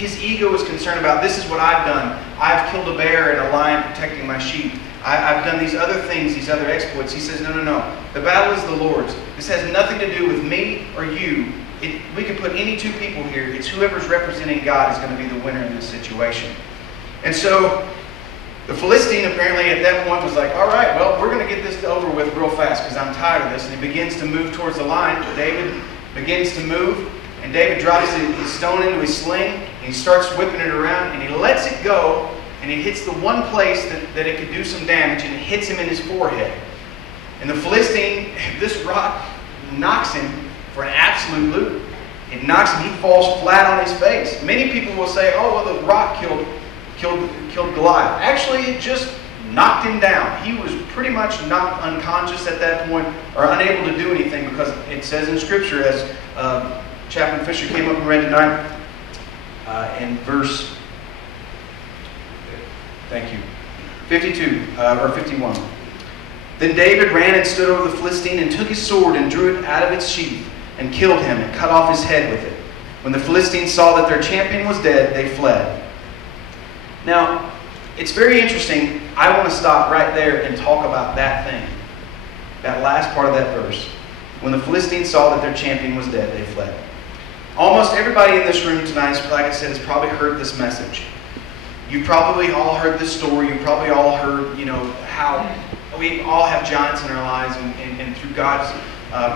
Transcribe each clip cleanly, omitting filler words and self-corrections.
his ego is concerned about, this is what I've done. I've killed a bear and a lion protecting my sheep. I've done these other things, these other exploits. He says, no, no, no. The battle is the Lord's. This has nothing to do with me or you. We could put any two people here. It's whoever's representing God is going to be the winner in this situation. And so the Philistine apparently at that point was like, all right, well, we're going to get this over with real fast because I'm tired of this. And he begins to move towards the line. David begins to move. And David drops his stone into his sling. And he starts whipping it around. And he lets it go. And it hits the one place that it could do some damage. And it hits him in his forehead. And the Philistine, this rock knocks him for an absolute loop. It knocks him. He falls flat on his face. Many people will say, oh, well, the rock killed Goliath. Actually, it just knocked him down. He was pretty much knocked unconscious at that point, or unable to do anything, because it says in Scripture, as Chaplain Fisher came up and read tonight, in verse, thank you, 52 or 51. Then David ran and stood over the Philistine and took his sword and drew it out of its sheath and killed him and cut off his head with it. When the Philistines saw that their champion was dead, they fled. Now, it's very interesting. I want to stop right there and talk about that thing. That last part of that verse. When the Philistines saw that their champion was dead, they fled. Almost everybody in this room tonight, like I said, has probably heard this message. You've probably all heard this story. You've probably all heard, how we all have giants in our lives, and through God's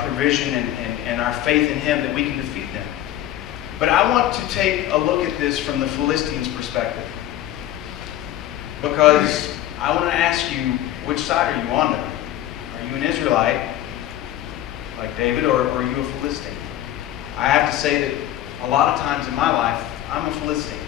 provision and our faith in Him that we can defeat them. But I want to take a look at this from the Philistines' perspective. Because I want to ask you, which side are you on now? Are you an Israelite, like David, or are you a Philistine? I have to say that a lot of times in my life, I'm a Philistine.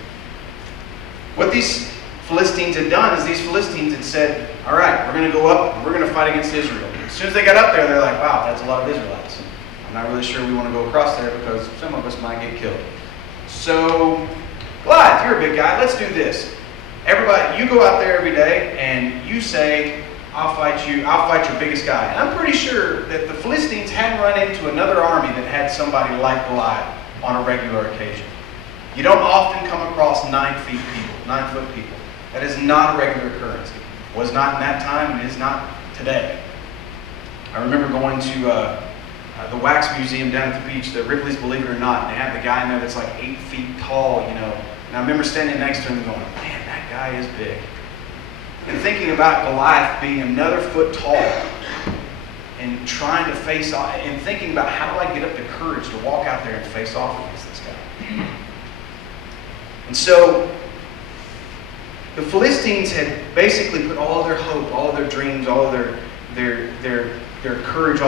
What these Philistines had done is these Philistines had said, all right, we're going to go up and we're going to fight against Israel. As soon as they got up there, they're like, wow, that's a lot of Israelites. I'm not really sure we want to go across there because some of us might get killed. So, Goliath, you're a big guy. Let's do this. Everybody, you go out there every day and you say, I'll fight your biggest guy. And I'm pretty sure that the Philistines hadn't run into another army that had somebody like Goliath on a regular occasion. You don't often come across 9 foot people. That is not a regular occurrence. It was not in that time, and it is not today. I remember going to the Wax Museum down at the beach, the Ripley's Believe It or Not, and they had the guy in there that's like 8 feet tall, And I remember standing next to him and going, man, that guy is big. And thinking about Goliath being another foot tall and trying to face off, and thinking about how do I get up the courage to walk out there and face off against this guy. And so the Philistines had basically put all of their hope, all of their dreams, all of their courage,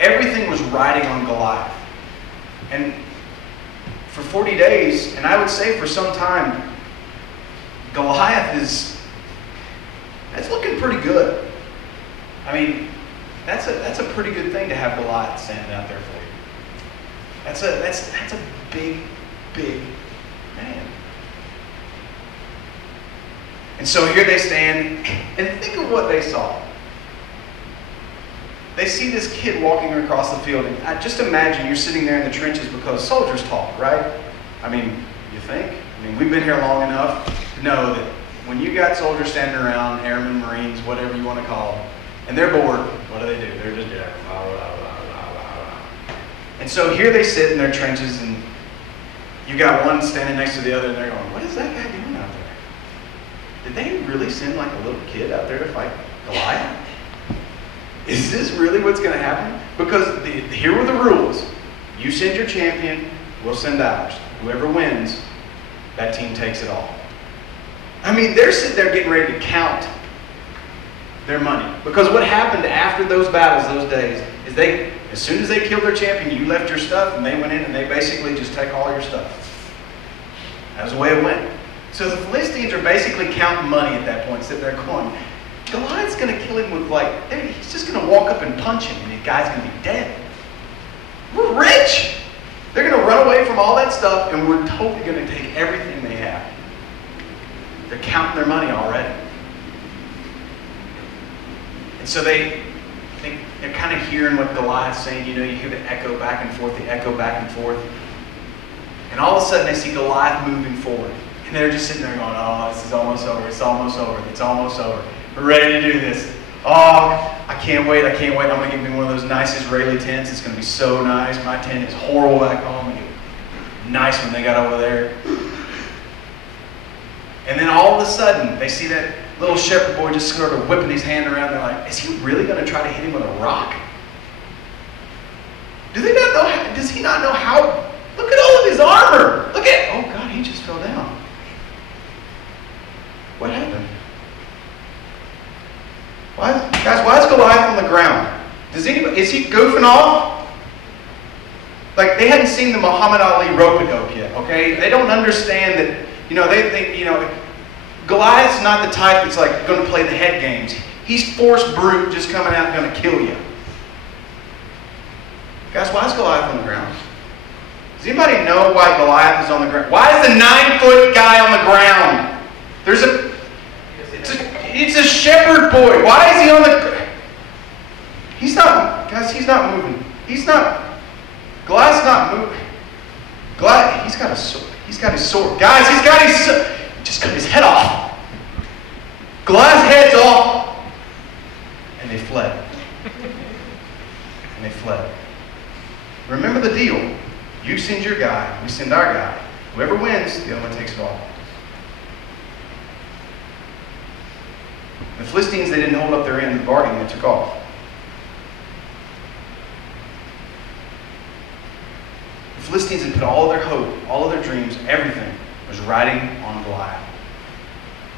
everything was riding on Goliath. And for 40 days, and I would say for some time, Goliath that's looking pretty good. I mean, that's a pretty good thing to have Goliath standing out there for you. That's a big man. And so here they stand, and think of what they saw. They see this kid walking across the field, and just imagine you're sitting there in the trenches because soldiers talk, right? I mean, you think? I mean, we've been here long enough to know that when you got soldiers standing around, airmen, Marines, whatever you want to call them, and they're bored, what do? They're just blah, blah, blah, blah, blah, blah. And so here they sit in their trenches, and you got one standing next to the other, and they're going, what is that guy doing out there? Did they really send like a little kid out there to fight Goliath? Is this really what's going to happen? Because here were the rules. You send your champion, we'll send ours. Whoever wins, that team takes it all. I mean, they're sitting there getting ready to count their money. Because what happened after those battles, those days, is as soon as they killed their champion, you left your stuff, and they went in and they basically just take all your stuff. That was the way it went. So the Philistines are basically counting money at that point, sitting there going, Goliath's going to kill him with he's just going to walk up and punch him, and the guy's going to be dead. We're rich! They're going to run away from all that stuff, and we're totally going to take everything they have. They're counting their money already. And so they're kind of hearing what Goliath's saying. You hear the echo back and forth, the echo back and forth. And all of a sudden they see Goliath moving forward. And they're just sitting there going, oh, this is almost over. It's almost over. It's almost over. We're ready to do this. Oh, I can't wait. I can't wait. I'm going to give me one of those nice Israeli tents. It's going to be so nice. My tent is horrible back home. Nice one they got over there. And then all of a sudden, they see that little shepherd boy just sort of whipping his hand around. They're like, is he really going to try to hit him with a rock? Do they not know? Does he not know how? Look at all of his armor. Look at, oh God, he just fell down. What happened? Why is Goliath on the ground? Is he goofing off? Like, they hadn't seen the Muhammad Ali rope-a-dope yet, okay? They don't understand that, they think, Goliath's not the type that's like going to play the head games. He's force brute just coming out and going to kill you. Guys, why is Goliath on the ground? Does anybody know why Goliath is on the ground? Why is the 9-foot guy on the ground? It's a shepherd boy. Why is he on the... He's not... Guys, he's not moving. He's not... Goliath's not moving. Goliath, he's got a sword. He's got his sword. Guys, he's got his... Just cut his head off. Goliath's head's off. And they fled. And they fled. Remember the deal. You send your guy. We send our guy. Whoever wins, the other one takes it all. The Philistines, they didn't hold up their end of the bargain. They took off. The Philistines had put all of their hope, all of their dreams, everything was riding on Goliath.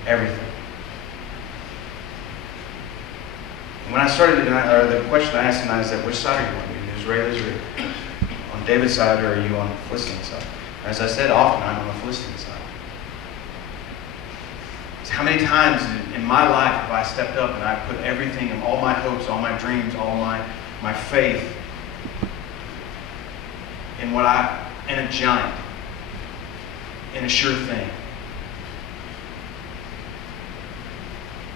Everything. And when I started, the question I asked tonight is that, which side are you on? Are you Israelis or on David's side, or are you on the Philistine side? As I said, often I'm on the Philistine side. How many times in my life have I stepped up and I put everything, and all my hopes, all my dreams, all my faith in in a giant, in a sure thing,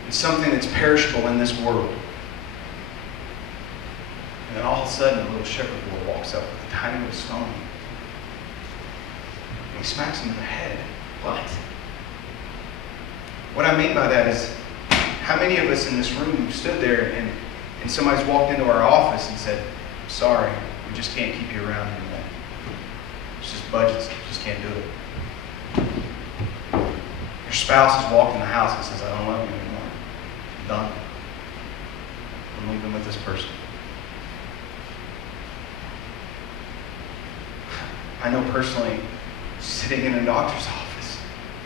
in something that's perishable in this world. And then all of a sudden, a little shepherd boy walks up with a tiny little stone, and he smacks him in the head. What? What I mean by that is, how many of us in this room stood there and somebody's walked into our office and said, sorry, we just can't keep you around anymore. It's just budgets, just can't do it. Your spouse has walked in the house and says, I don't love you anymore. I'm done. I'm leaving with this person. I know personally, sitting in a doctor's office,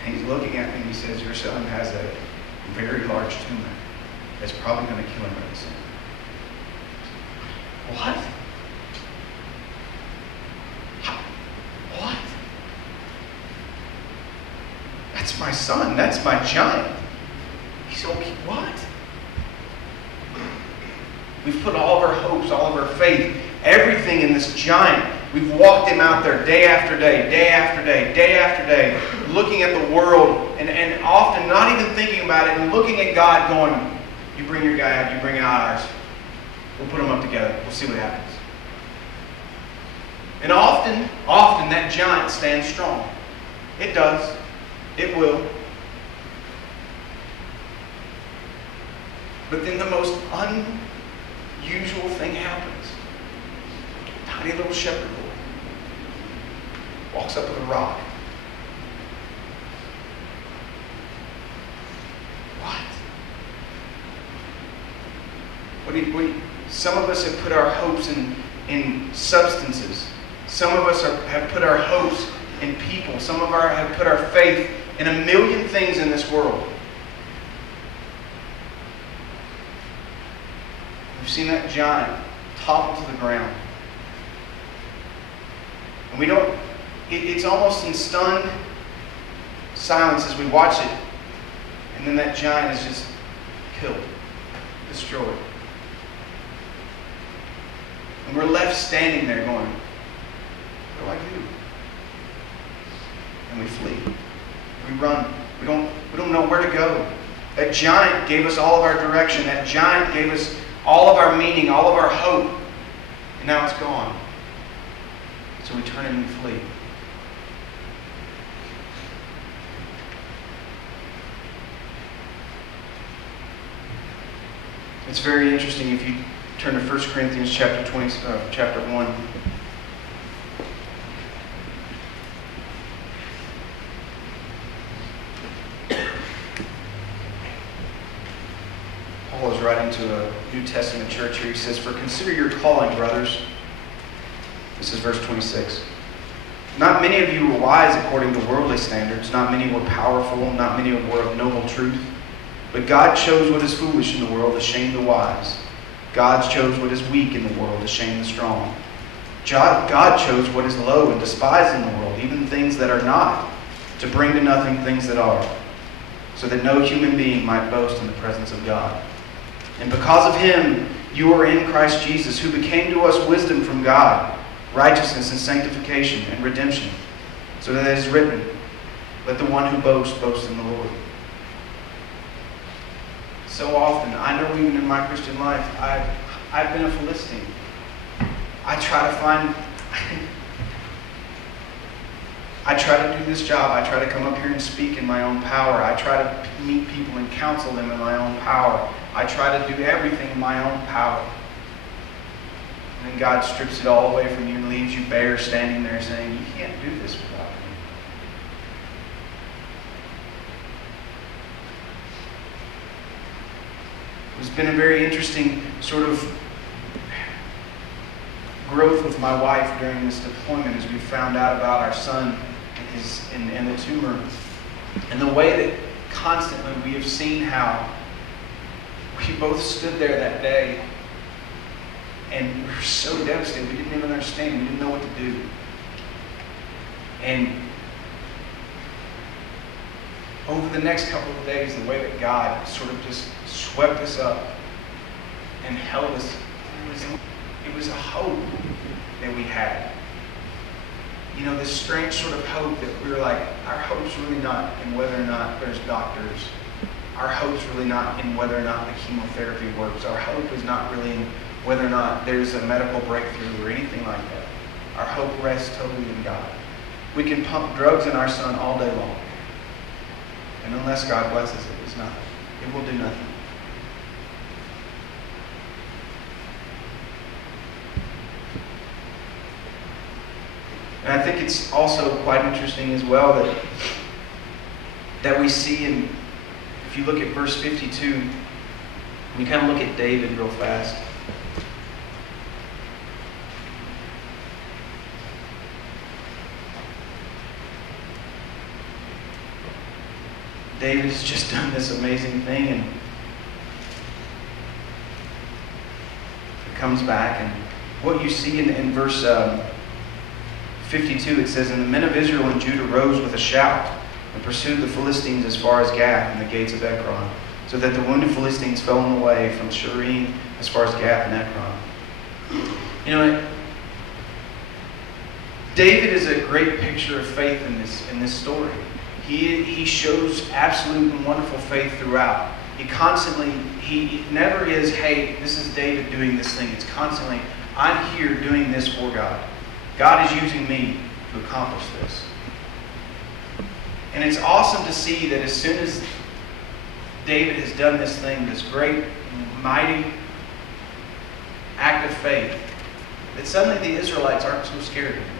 and he's looking at me and he says, your son has a very large tumor that's probably going to kill him really soon. What? What? That's my son. That's my giant. He's okay. What? We've put all of our hopes, all of our faith, everything in this giant. We've walked him out there day after day, day after day, day after day, looking at the world and often not even thinking about it and looking at God going, you bring your guy out, you bring out ours. We'll put them up together. We'll see what happens. And often that giant stands strong. It does. It will. But then the most unusual thing happens. Tiny little shepherd boy walks up with a rock. What? Some of us have put our hopes in substances. Some of us have put our hopes in people. Some of us have put our faith in a million things in this world. We've seen that giant topple to the ground. And we don't, it's almost in stunned silence as we watch it. And then that giant is just killed, destroyed. And we're left standing there going, what do I do? And we flee. We run. We don't know where to go. That giant gave us all of our direction. That giant gave us all of our meaning, all of our hope. And now it's gone. So we turn and we flee. It's very interesting if you turn to 1 Corinthians chapter 1. Paul is writing to a New Testament church here. He says, "For consider your calling, brothers." This is verse 26. "Not many of you were wise according to worldly standards. Not many were powerful. Not many were of noble truth. But God chose what is foolish in the world to shame the wise. God chose what is weak in the world to shame the strong. God chose what is low and despised in the world, even things that are not, to bring to nothing things that are, so that no human being might boast in the presence of God. And because of him, you are in Christ Jesus, who became to us wisdom from God, righteousness and sanctification and redemption, so that it is written, 'Let the one who boasts, boast in the Lord.'" So often, I know even in my Christian life, I've been a Philistine. I try to do this job. I try to come up here and speak in my own power. I try to meet people and counsel them in my own power. I try to do everything in my own power. And then God strips it all away from you and leaves you bare, standing there saying, "You can't do this without me." It's been a very interesting sort of growth with my wife during this deployment as we found out about our son and the tumor. And the way that constantly we have seen how we both stood there that day and we were so devastated. We didn't even understand. We didn't know what to do. And over the next couple of days, the way that God sort of just swept us up and held us, it was a hope that we had. You know, this strange sort of hope that we were like, our hope's really not in whether or not there's doctors. Our hope's really not in whether or not the chemotherapy works. Our hope is not really in whether or not there's a medical breakthrough or anything like that. Our hope rests totally in God. We can pump drugs in our son all day long. And unless God blesses it, it's nothing. It will do nothing. And I think it's also quite interesting as well that we see in, if you look at verse 52, you kind of look at David real fast. David has just done this amazing thing, and it comes back, and what you see in verse 52, it says, "And the men of Israel and Judah rose with a shout and pursued the Philistines as far as Gath and the gates of Ekron, so that the wounded Philistines fell on the way from Shureen as far as Gath and Ekron." You know, David is a great picture of faith in this story. He shows absolute and wonderful faith throughout. He never is, "Hey, this is David doing this thing." It's constantly, "I'm here doing this for God. God is using me to accomplish this." And it's awesome to see that as soon as David has done this thing, this great, mighty act of faith, that suddenly the Israelites aren't so scared of him.